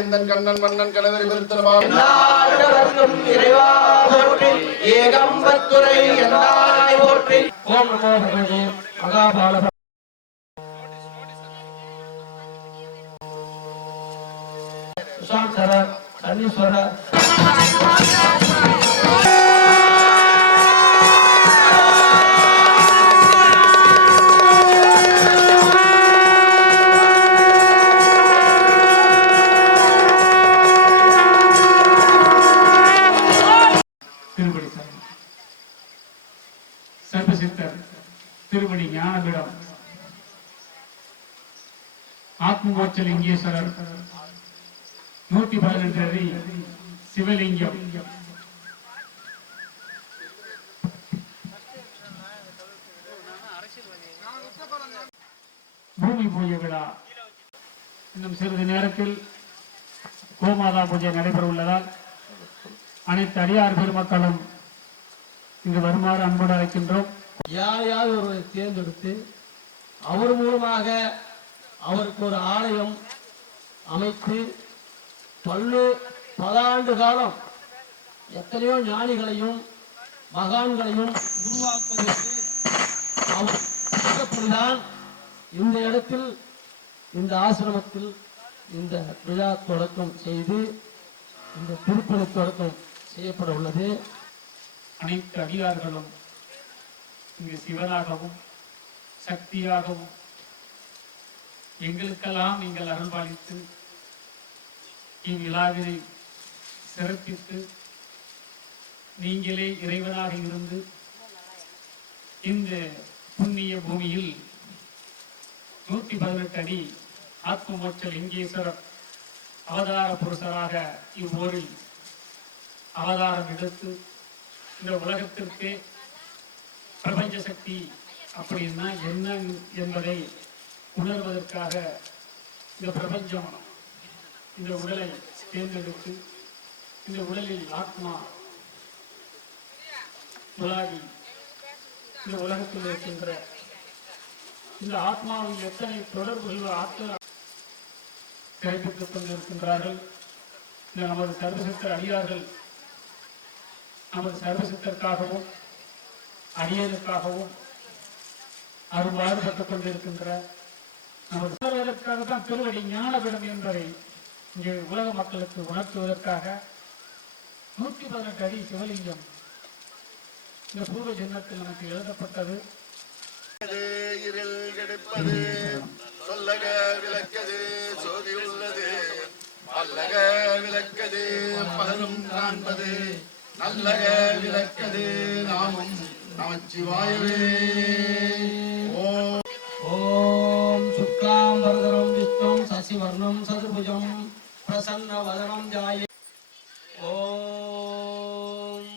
எந்தன் கண்ணன் மன்னன் கணவர் விருத்தரமாம் இறைவா போற்றி ஏகம்பத்துரை எந்தாய் போற்றி ஓம் நமோ பகவதே மகாபால சுசாந்தர சனீஸ்வர சர்வசித்தர் திருமணி ஞானபீடம் ஆத்மமோட்சலிங்கேஸ்வரர் 118 அடி சிவலிங்கம் பூமி பூஜை விழா இன்னும் சிறிது நேரத்தில் கோமாதா பூஜை நடைபெற உள்ளதால் அனைத்து அடியார் பெருமக்களும் இங்கு வருமாறு அன்போடு அழைக்கின்றோம். யாரையாவது ஒருவரை தேர்ந்தெடுத்து அவர் மூலமாக அவருக்கு ஒரு ஆலயம் அமைத்து பல ஆண்டு காலம் எத்தனையோ ஞானிகளையும் மகான்களையும் உருவாக்குவதற்கு அவர் இந்த இடத்தில் இந்த ஆசிரமத்தில் இந்த விழா தொடக்கம் செய்து இந்த திருப்பணி தொடக்கம் செய்யப்பட உள்ளது. அனைத்து அடியார்களும் இங்கு சிவனாகவும் சக்தியாகவும் எங்களுக்கெல்லாம் நீங்கள் அருள்பாலித்து இவ்விழாவினை சிறப்பித்து நீங்களே இறைவனாக இருந்து இந்த புண்ணிய பூமியில் 118 அடி ஆத்மமோட்சலிங்கேஸ்வரர் அவதார புருஷராக இவ்வூரில் அவதாரம் எடுத்து இந்த உலகத்திற்கு பிரபஞ்ச சக்தி அப்படின்னா என்ன என்பதை உணர்வதற்காக இந்த பிரபஞ்சம் இந்த உடலை தேர்ந்தெடுத்து இந்த உடலில் ஆத்மா உலாவி இந்த உலகத்தில் இருக்கின்ற இந்த ஆத்மாவில் எத்தனை தொடர்புகள் ஆத்மா சிறைப்பித்துக் கொண்டிருக்கின்றார்கள். இந்த நமது சர்வசக்தர் அடியார்கள் நமது சர்வசக்தற்காகவும் அடியனுக்காகவும் அரும்பாடுபட்டுக் கொண்டிருக்கின்ற நமது சர்வதற்காகத்தான் திருவடி ஞானபீடம் என்பதை இங்கே உலக மக்களுக்கு உணர்த்துவதற்காக 118 அடி சிவலிங்கம் இந்த பூர்வ ஜென்மத்தில் நமக்கு எழுதப்பட்டது. சொல்லக விளக்கது சோதி உள்ளது அல்லக விளக்கது பலரும் காண்பது நல்லக விளக்கது நாமும் நமச்சிவாயவே. ஓம் சுக்லாம் வரதரம் விஷ்ணும் சசிவர்ணம் சதுர்புஜம் பிரசன்ன வதனம் ஜாயே. ஓம்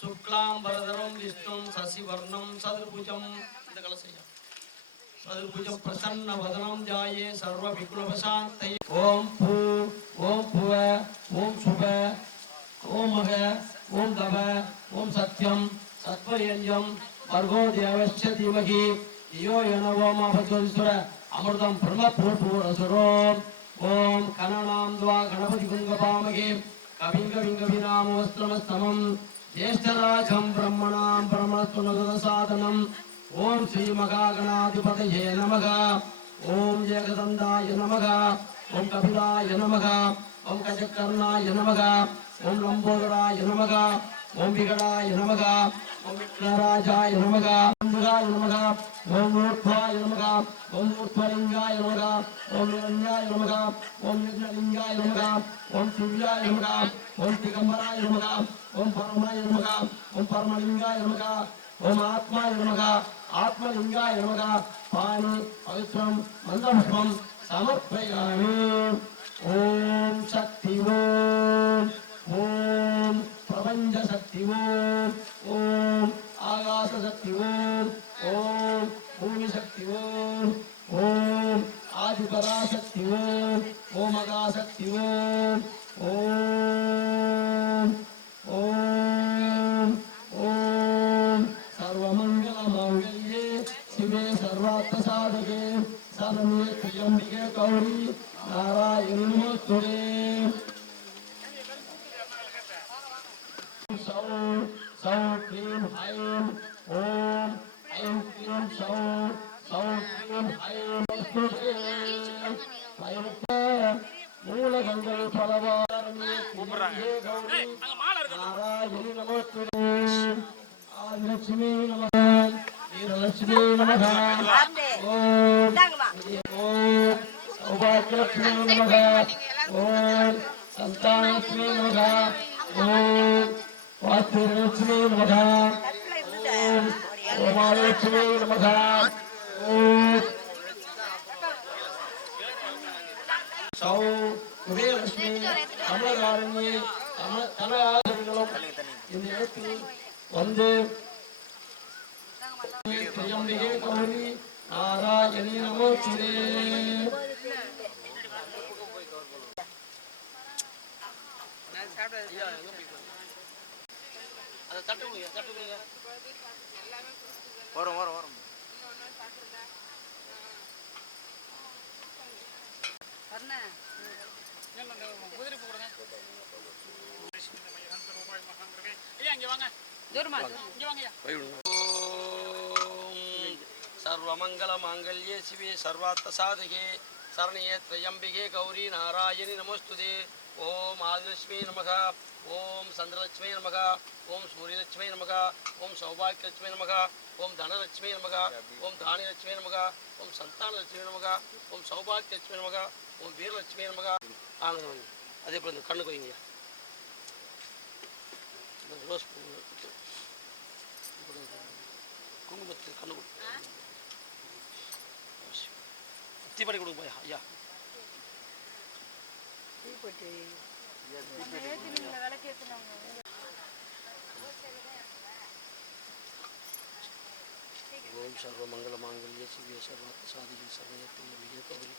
சுக்லாம் வரதரம் விஷ்ணும் சசிவர்ணம் சதுர்புஜம் இந்த கலசையா சதுர்புஜம் பிரசன்ன வதனம் ஜாயே சர்வ விக்னோபசாந்தை. ஓம் பூ ஓம் புவ ஓம் சுப ஓம் மக ஓம் தவ ஓம் சத்யம் சத்வரியஞ்சம் வர்கோ தேவஸ்ய தீமகி யோ யனவோமாபஜோதிஸ்வர அமிர்தம் பிரம்மபூர்பூரசுரோம். ஓம் கணநாம் துவா கணபதி குங்கபாமகே கவிங்கவிங்கவிநாமோஸ்திரமஸ்தமம் ஜேஷ்டராஜம் பிரம்மணாம் பிரம்மணத்துவசாதனம். ஓம் ஸ்ரீ மகாகணாதிபதயே நமக. ஓம் ஏகதந்தாய நமக. ஓம் கபிலாய நமக. ஓம் கஜகர்ணாய நமக. ஓம் லம்போதராய நமக. ஓம் விகடாய நமக. ஓம் விக்னராஜாய நமக. ஓம் முகாய நமக. ஓம் மூர்த்வாய நமக. ஓம் மூர்த்வலிங்காய நமக. ஓம் நிரஞ்சாய நமக. ஓம் நிர்ணலிங்காய நமக. ஓம் திவ்யாய நமக. ஓம் திகம்பராய நமக. ஓம் பரமாய நமக. ஓம் பரமலிங்காய நமக. ஓம் ஆத்மாய நமக. ஆத்மலிங்காய நமக. பாணி பவித்ரம் மந்தபுஷ்பம் சமர்ப்பயாமி. ஓம் சக்தி ஓம் ஓம் பிரபஞ்ச சக்தி ஓம் ஓம் ஆகாச சக்தி ஓம் ஓம் பூமி சக்தி ஓம் ஓம் ஆதிபராசக்தி ஓம் ஓம் மகாசக்தி ஓம் ஓம் ஓம் ஓம் சர்வமங்கல மாங்கல்யே சிவே சர்வார்த்த सर्वार्थसाधके शरण्ये त्र्यम्बिके गौरी नारायणी नमोस्तुते सौ सौ क्लीं ऐं ॐ ऐं क्लीं सौ सौ क्लीं ऐं नमोस्तुते மூலகங்கள் பலவாரண்யே त्र्यम्बिके गौरी नारायणी नमोस्तुते आदिलक्ष्मी नमः वीरलक्ष्मी नमः ओम सौभाग्यलक्ष्मी नमः ओम संतानलक्ष्मी नमः ओम वास्तुलक्ष्मी नमः ओम उमालक्ष्मी नमः ओम सौ कुबेरलक्ष्मी कमलारण्ये कमलासनங்களும் இந்த இடத்தில் வந்து त्र्यम्बिके गौरी नारायणी नमोस्तुते வரும் வரும் வரும் सर्वमंगल मांगल्ये शिवे सर्वार्थ साधके शरण्ये त्र्यंबिके गौरी नारायणी नमोस्तुते ओम आदिलक्ष्मी नमः ओम चंद्रलक्ष्मी नमः ओम सूर्यलक्ष्मी नमः ओम सौभाग्यलक्ष्मी नमः ओम धनलक्ष्मी नमः ओम धान्यलक्ष्मी नमः ओम संतानलक्ष्मी नमः ओम सौभाग्यलक्ष्मी नमः ओम वीरलक्ष्मी नमः आनंद அதே போல கண்ணுக்கு வைங்க ரோஸ் குங்குமத்தில் கண்ணு தீப்படி கொடுங்க போய் ஐயா ஓம் சர்வ மங்கள மாங்கல்ய சிவிய சர்வார்த்த சாதிகே சர்வயத்திய கௌரி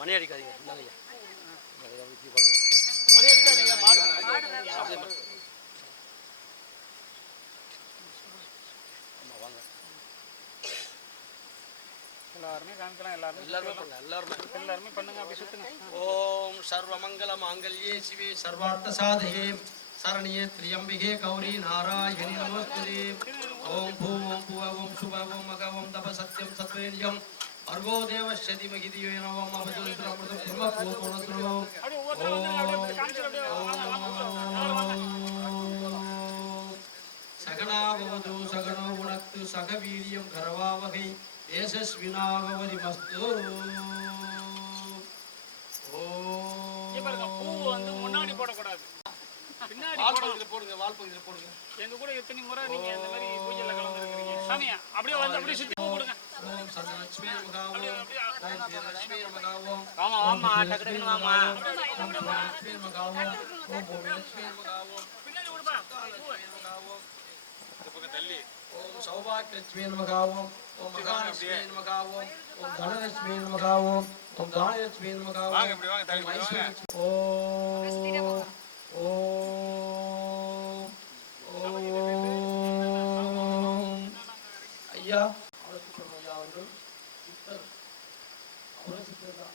மணி அடிக்காதீங்க இந்தாங்க ஐயா மணி அடிக்காதீங்க மாடு எல்லாருமே காமிக்கலாம் எல்லாருமே பண்ணுங்க அப்படி சுத்துங்க ஓம் சர்வமங்கல மாங்கல்யே சிவே சர்வார்த்த சாதகே சரண்யே त्र्यंबिके गौरी नारायणी नमोस्तुते ओम भूम ओम भुव ओम शुभ ओम मग ओम तप सत्यम सत्वेन्यम अर्गो देवस्य धीमहि धियो यो नः अमृतं ब्रह्म पूर्णस्रो सगणाववतु सगणो गुणक्तु सगवीर्यं करवावहै தேசஸ்வினாவதிமஸ்து முன்னாடி போடக்கூடாது பின்னாடி போடுங்க வால் பகுதியில் போடுங்க எங்க கூட எத்தனை முறை நீங்க இந்த மாதிரி பூஜையில கலந்துருக்கீங்க சாமியா அப்படியே வந்து அப்படியே சுத்தி பூ கொடுங்க ஓம் சதலட்சுமி நமகா ஓம் வீரலட்சுமி நமகா ஓம் ஆமா ஆமா டக்கு டக்கு மாமா லட்சுமி நமகா ஓம் ஓம் பூமிலட்சுமி நமகா ஓம் பின்னாடி கொடுப்பா நமகா ஓம் தள்ளி ओम सौभाग्यलक्ष्मी नमः ओम ओम महालक्ष्मी नमः ओम ओम धनलक्ष्मी नमः ओम ओम धान्यलक्ष्मी नमः ओम வாங்க இப்படி வாங்க தள்ளி வாங்க ओम ஐயா ஐயா அவர்கள் சித்தர் அவரே சித்தர் தான்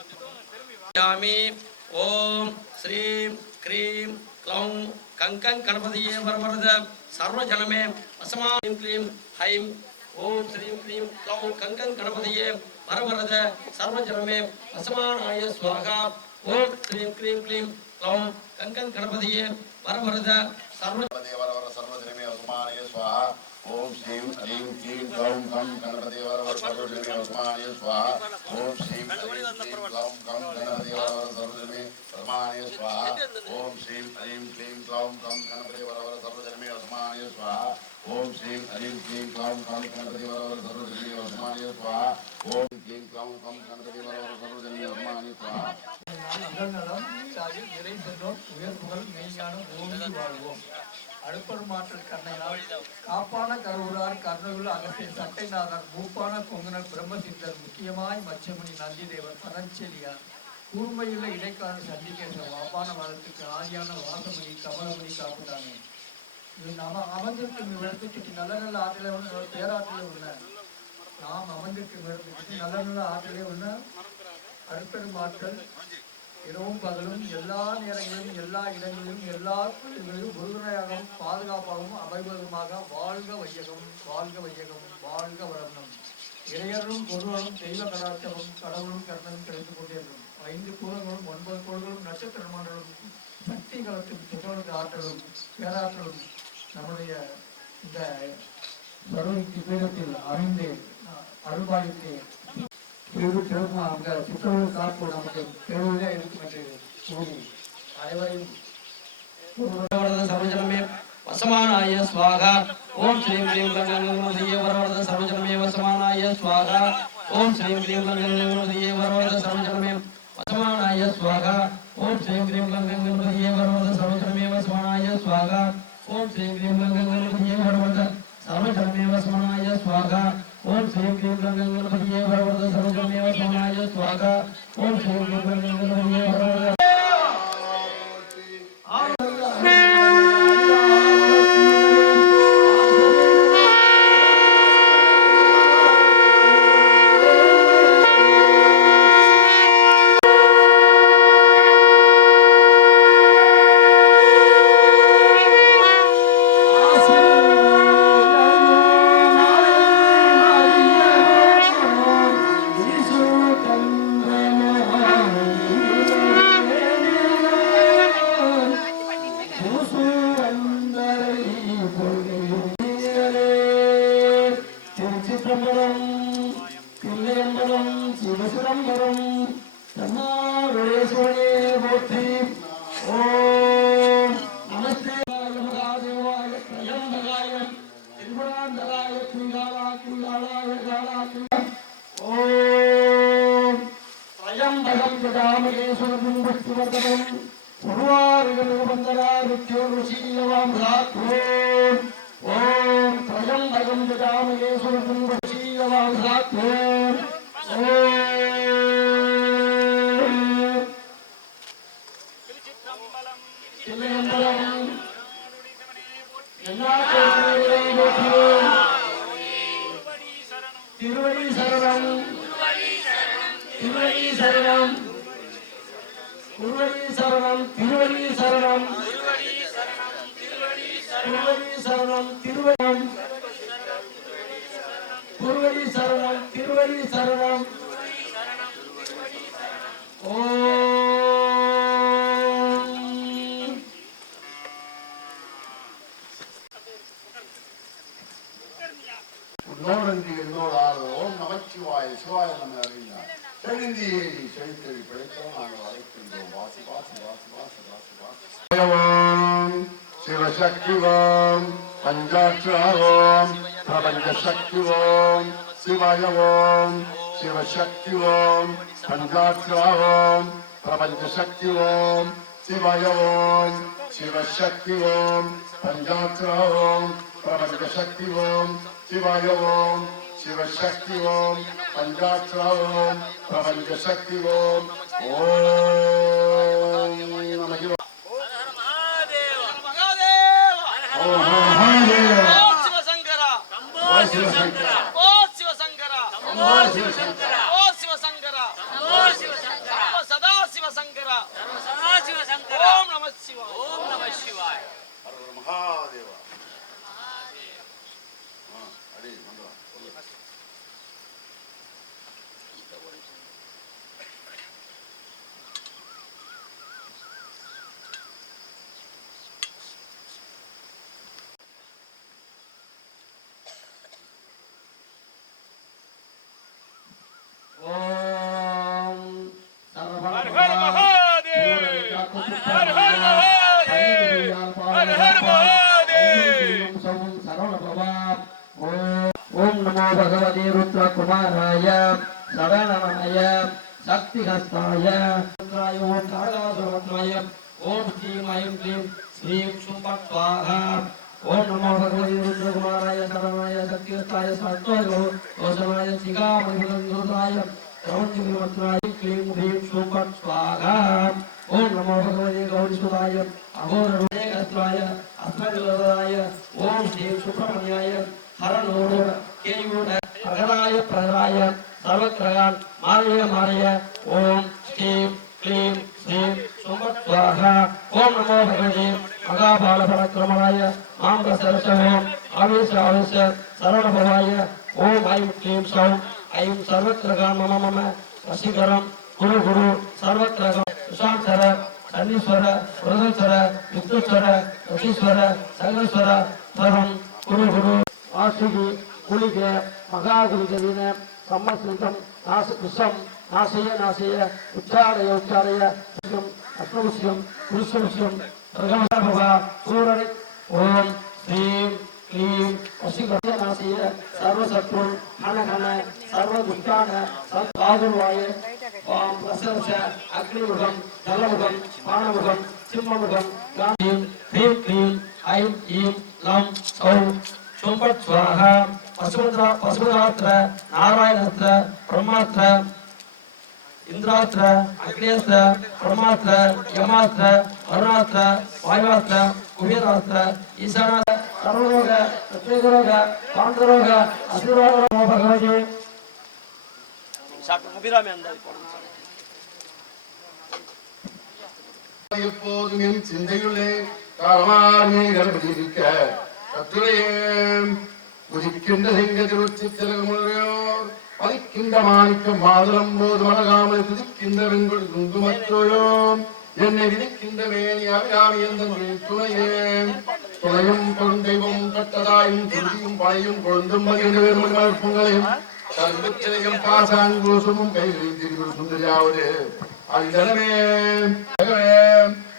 சித்தர் யாமி ஓம் ஸ்ரீம் க்ரீம் க்ளௌம் கங்கன் கணபதியே வரவரத சர்வஜனமே அசமாம் க்ளீம் ஹைம் ஓம் ஸ்ரீம் க்ளீம் க்ளௌம் கங்கன் கணபதியே வரவரத சர்வஜனமே அசமானாய ஸ்வாகா ஓம் ஸ்ரீம் க்ளீம் க்ளீம் க்ளௌம் கங்கன் கணபதியே வரவரத सर्वजनमे अस्माय स्वाहा ओम श्रीं ह्रीं क्लीं ग्लौं गं गणपते वरवर सर्वजनमे अस्माय स्वाहा ओम श्रीं ह्रीं क्लीं ग्लौं गं गणपते वरवर सर्वजनमे अस्माय स्वाहा ओम श्रीं ह्रीं क्लीं ग्लौं गं गणपते वरवर सर्वजनमे अस्माय स्वाहा ओम श्रीं ह्रीं क्लीं ग्लौं गं गणपते वरवर सर्वजनमे अस्माय स्वाहा ओम क्लीं ग्लौं गं गणपते वरवर सर्वजनमे अस्माय स्वाहा நிறை செல்வோம் உயர்வுகள் மெய்ஞானம் ஓங்கி வாழ்வோம் அடுப்பர் மாற்றல் கண்ணையால் காப்பான கருவூரார் கர்ணகுல அகஸ்திய சட்டைநாதர் மூப்பான கொங்கணர் பிரம்மசித்தர் முக்கியமாய் மச்சமணி நந்திதேவர் பதஞ்சலியார் கூர்மையுள்ள இடைக்கால சண்டிகேசர் வாப்பான மரத்துக்கு ஆதியான வாசமணி கமலமணி காப்புதானே நாம அமர்ந்திருக்கும் இடத்தை சுற்றி நல்ல நல்ல ஆற்றிலே உள்ள பேராற்றிலே உள்ள நாம் அமர்ந்திருக்கும் இடத்தை சுற்றி நல்ல நல்ல ஆற்றிலே உள்ள அடுப்பெரும் ஆற்றல் இரவும் பகலும் எல்லா நேரங்களிலும் எல்லா இடங்களிலும் எல்லா தொழில்களிலும் உறுதுணையாகவும் பாதுகாப்பாகவும் அமைவதுமாக வாழ்க வையகம் வாழ்க வையகம் வாழ்க வளமும் இறையரும் பொருளும் தெய்வ கலாச்சாரமும் கடவுளும் கருணலும் கிடைத்துக் கொண்டிருக்கும் 5 பூரங்களும் 9 கோள்களும் நட்சத்திர மண்டலும் சக்தி களத்தின் திட்டவனுக்கு ஆற்றலும் பேராற்றலும் நம்முடைய இந்த சர்வயுக்தி பீடத்தில் அமைந்து அருள்பாலித்து சிற்றொரு காப்பு நமக்கு பெருவிலே இருக்கும் என்று கூறி அனைவரையும் सर्वजनमे वसमानाय स्वाहा ओम श्रीं क्लीं गणगणपतये वरवरद सर्वजनमे वसमानाय स्वाहा ओम श्रीं क्लीं गणगणपतये वरवरद सर्वजनमे वसमानाय स्वाहा ओम श्रीं क्लीं गणगणपतये वरवरद सर्वजनमे वसमानाय स्वाहा ओम श्रीं क्लीं गणगणपतये वरवरद सर्वजनमे वसमानाय स्वाहा ओम श्रीं क्लीं गणगणपतये वरवरद सर्वजनमे वसमानाय स्वाहा ओम श्रीं क्लीं गणगणपतये वरवरद ஓம் நமச்சிவாய சிவாய நம்ம அறிஞர் செழுந்தீரி செழித்தறி பிழைத்தோம் நாங்கள் அழைக்கின்றோம் வாசி வாசி வாசி வாசி வாசி வாசி சிவசக்தி ஓம் பஞ்சாட்சர ஓம் பிரபஞ்ச சக்தி ஓம் சிவாய ஓம் சிவசக்தி ஓம் பஞ்சாட்சர ஓம் பிரபஞ்ச சக்தி ஓம் சிவாய ஓம் சிவசக்தி ஓம் பஞ்சாட்சர ஓம் பிரபஞ்ச சக்தி ஓம் சிவாய ஓம் சிவசக்தி ஓம் பஞ்சாட்சர ஓம் பிரபஞ்ச சக்தி ஓம் ஓம் நம சிவாய மகாதேவா அடி மந்திரம் भगवते रुद्रकुमाराय शरणनाय शक्तिहस्ताय रुद्राय ओम तारकासुरवत्नाय ओम श्रीं ऐं क्लीं श्रीं क्षुं फट् स्वाहा ओम नमो भगवते रुद्रकुमाराय शरणाय शक्तिहस्ताय सात्वाय ओसनाय शिखामणिरुद्राय क्रमञ्जलिवत्नाय क्लीं ह्रीं क्षुं फट् स्वाहा ஓம் நமோ பகவதே கௌரிசுதாய அகோரேகஸ்வாய அஸ்மதிலோதாய ஓம் ஸ்ரீ சுப்பிரமணியாய ஹரநூறு கேயூர அகராய பிரகராய சர்வக்கிரகான் மாரிய மாரிய ஓம் ஸ்ரீம் க்ளீம் ஸ்ரீம் சுமத்வாஹா ஓம் நமோ பகவதே மகாபால பரக்கிரமராய மாம்பசரசோம் ஆவேச ஆவேச சரவணபவாய ஓம் ஐம் க்ளீம் சௌம் ஐம் சர்வக்கிரகான் மம மம வசீகரம் குரு குரு சர்வக்கிரகம் சுஷாந்தர சனீஸ்வர பிரதேஸ்வர வித்யுஸ்வர யசீஸ்வர சகலேஸ்வர சரம் குரு குரு வாசுகி குளிக மகாகுலிகதீன சம்மஸ்மிதம் நாச குஷம் நாசய நாசய உச்சாரய உச்சாரய அஸ்மபுஷ்யம் புருஷபுஷ்யம் பிரகமபவா சூரனை ஓம் ஸ்ரீம் க்ளீம் வசிகர நாசய சர்வசத்ருன் ஹன ஹன சர்வதுஷ்டான சத்வாதுர்வாய ஓம் பிரசவச அக்னிமுகம் ஜலமுகம் பானமுகம் சிம்மமுகம் காந்தீம் ஹ்ரீம் க்ளீம் ஐம் ஈம் லம் சௌம் சும்பட் ஸ்வாஹா பசுபதாத்ர நாராயணாத்ர பிரம்மாத்ர இந்திராத்ர அக்னேஸ்திர பிரம்மாத்ர யமாத்ர வருணாத்ர வாயுவாத்ர குபேராத்ர ஈசான சர்வரோக பிரத்யேகரோக பாந்தரோக அசுரோக பகவதி அபிராமி அந்த எப்போதும் என் சிந்தையுள்ளே காலமார்மே கணபதி இருக்க கத்துரையே உதிக்கின்ற சிங்க திருச்சி திலகமுறையோர் பலிக்கின்ற மாணிக்கம் மாதளம் போது மலகாமல் துதிக்கின்ற வெண்குள் குங்குமத்தோயோம் என்னை விதிக்கின்ற மேனி அபிராமி எந்த துணையே துணையும் கொழுந்தைவும் கட்டதாயும் துதியும் பழையும் கொழுந்தும் மகிழ்ந்தவர்களையும் சர்வத்திலையும் பாசாங்கோசமும் கைகளில் திரிவு சுந்தரியாவது அந்தனமே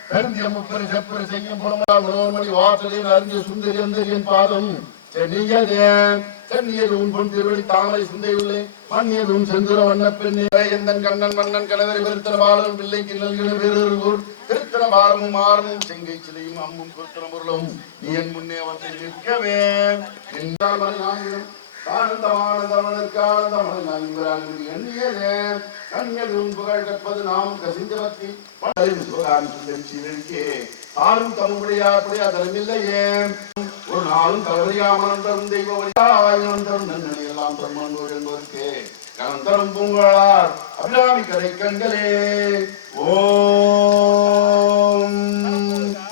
பெருந்திய முப்பரி செப்பரி செய்யும் புறமணி வாசலில் அறிஞ்ச சுந்தரி அந்தரியின் பாதம் சென்னியது உன் பொன் திருவடி தாமரை சிந்தையுள்ளே மண்ணியது உன் செந்துர வண்ண பெண்ணே எந்தன் கண்ணன் மன்னன் கணவரை பெருத்தன பாலன் பிள்ளை கிண்ணல்கள் வேறொரு திருத்தன பாரமும் ஆரமும் செங்கை சிலையும் அம்பும் கொத்தன பொருளும் நீ என் முன்னே வந்து நிற்கவே என்றால் ஆனந்தமானந்தவனற்கு ஆனந்தமன எண்ணியதே கண்ணியது உன் புகழ் கற்பது நாம் கசிந்தவத்தி சிவகாமிக்கே ஆளும் தமிழ்முடியாப்படியா தரமில்லையே ஒரு நாளும் தவறியாமல் தரும் தெய்வ வழியாயும் தரும் நன்னணி எல்லாம் பிரம்மனோர் என்பதற்கு கலந்தரும் பூங்களார் அபிராமி கதை கண்களே ஓம்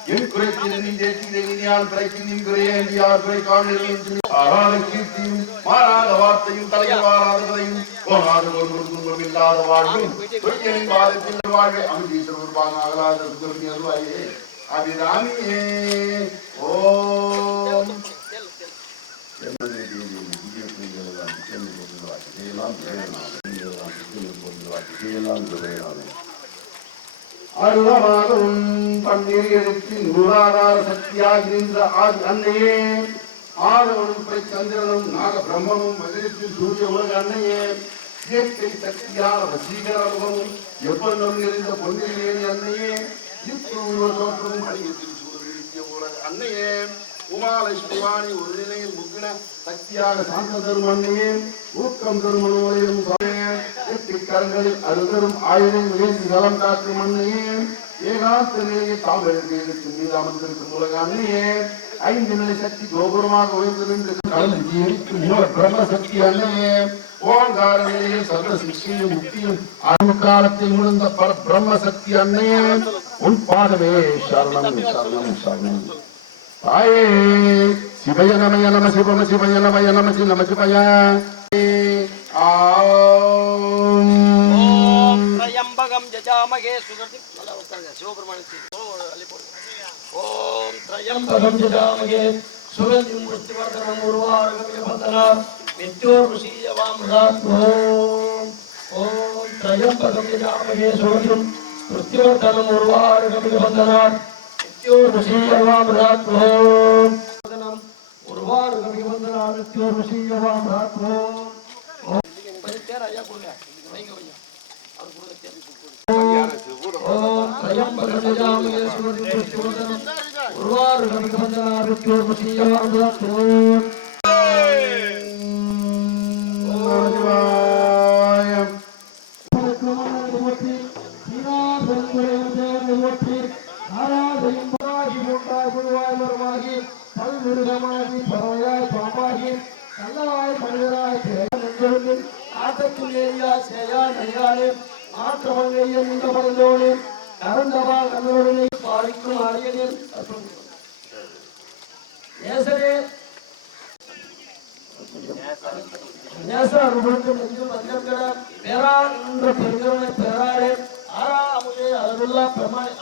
என் குறைத்தின் நீ தேற்றியால் பிறைக்கின் குறையார் குறை காண்கிறேன் ஆறாத கீர்த்தியும் மாறாத வார்த்தையும் தலையில் வாராததையும் போனாத ஒரு துன்பம் இல்லாத வாழ்வும் தொய்யனின் வாதத்தில் வாழ்வை அமைதீஸ்வரர் உருவாக ஆகலாத சுகர்ணி அல்வாயே அபிராமியே ஓம் அருளமாகவும் பன்னீர் எழுத்தின் மூலாதார சக்தியாக நின்ற அன்னையே ஆடவனும் சந்திரனும் நாக பிரம்மமும் மகிழ்ச்சி சூரிய உலக அன்னையே இயற்கை சக்தியான வசீகர முகமும் எப்பொழுதும் நிறைந்த பொன்னிலேனி அன்னையே தோற்றமும் அடியத்தில் சூரிய உலக அன்னையே உமாலட்சுமிவாணி ஒரு நிலையில் முக்கின சக்தியாக சாந்த தரும் அன்னையே ஊக்கம் தரும் மனோலையும் கரங்களில் அருகரும் ஆயுதம் உயர்த்தி நலம் காக்கும் அன்னையே ஏகாந்த நிலையை தாமிரத்தின் மீது அமர்ந்திருக்கும் உலக அன்னையே ஐந்து நிலை சக்தி கோபுரமாக உயர்ந்து நின்று கடலில் பிரம்ம சக்தி அன்னையே ஓங்கார நிலையில் சர்வ சிக்ஷையும் முக்தியும் ஆரம்ப முழுந்த பிரம்ம சக்தி அன்னையே உன் பாதமே சரணம் சரணம் சரணம் தாயே சிவய நமய நம சிவம சிவய நமய நம சி நம சிவய த்ரயம்பகம் ஜஜாமகே சுகர்தி நல்லா உட்காருங்க சிவபெருமானுக்கு ஓம் த்ரயம்பகம் ஜஜாமகே சுகர்தி முஸ்திவர்தனம் உருவாரகமிக பந்தனார் மித்யோர்முஷீயவாம் ஓம் த்ரயம்பகம் ஜஜாமகே சுகர்தி முஸ்திவர்தனம் உருவாரகமிக பந்தனார் மித்யோர்முஷீயவாம் ஓம் உருவாரகமிக பந்தனார் மித்யோர்முஷீயவாம் ஓம் பேர் ஐயா கொடுங்க வைங்க வைங்க அவர் கொடுங்க தேர்வு ஓம் த்ரயம்பகம் ஜஜாமகே சுகர்தி முஸ்திவர்தனம் உருவாரகமிக பந்தனார் மித்யோர்முஷீயவாம் ஓம் Thank you. ஆளாய் மனிதராய் பிறந்து ஆட்டத்திலேயா செய்யா நையாளே மாற்றவங்கைய இந்த மனதோடு கரந்தவா கண்ணோடனை பாவிக்கும் அரியனில் நேசரே நேசருக்கு நெஞ்சும் வந்தங்கட பேரா என்ற பெருங்கருணை பெறாரே ஆரா அமுதே அருளா பிரமாய்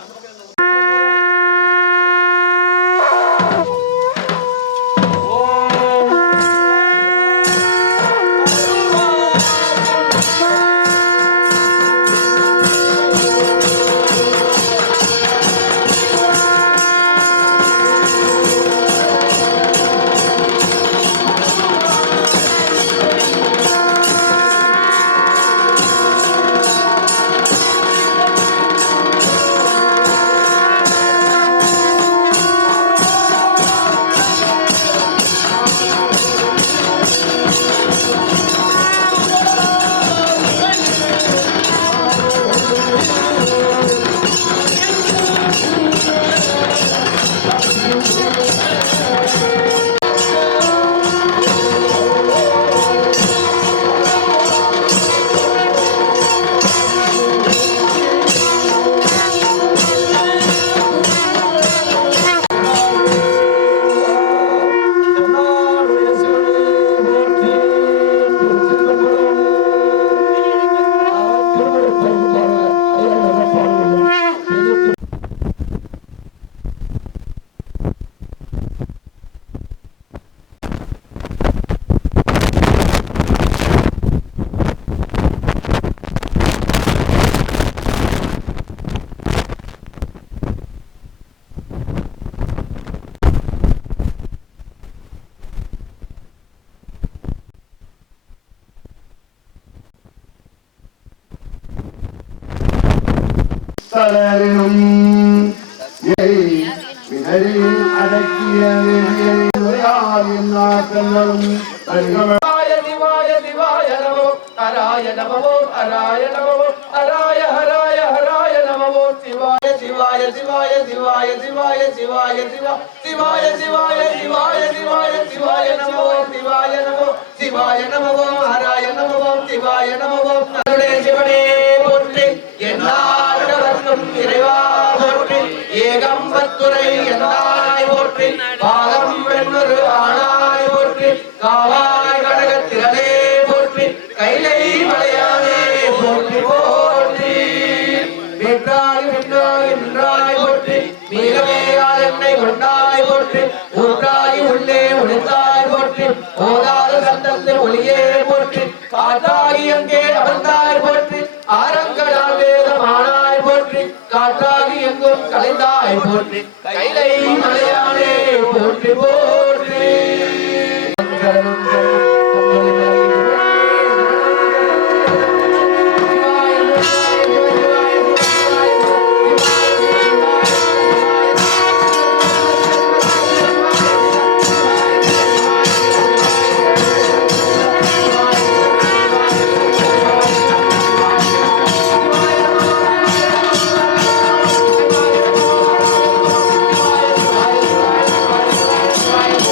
தளரும் அடக்கிய நாக்கங்களும் திவாய திவாய நமோ ஹராய நமோ ஹராய நமோ ஹராய ஹராய ஹராய நமோ சிவாய சிவாய சிவாய சிவாய சிவாய சிவாய சிவாய சிவாய சிவாய சிவாய சிவாய நமோ சிவாய நமோ சிவாய நமோ ஹராய நமோ சிவாய நமோ சிவனே போற்றி என்னாட்டவர்க்கும் இறைவா போற்றி ஏகம்பத்துரை என்னாய் போற்றி பாகம் வெண்ணொரு ஆனாய் போற்றி காவாய் கடகத்திரளே போற்றி கைலை மலையானே போற்றி போற்றி வென்றாய் வென்றாய் வென்றாய் போற்றி மிகவே என்னை கொண்டாய் போற்றி ஊற்றாய் உள்ளே ஒளித்தாய் போற்றி ஓதாத சந்தத்தில் ஒளியே போற்றி காற்றாகி அங்கே அமர்ந்தாய் போற்றி ஆரங்களால் வேதமானாய் போற்றி காற்றாகி எங்கும் கலைந்தாய் போற்றி கைலை மலையானே போற்றி போற்றி Bye.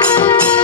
ஓம்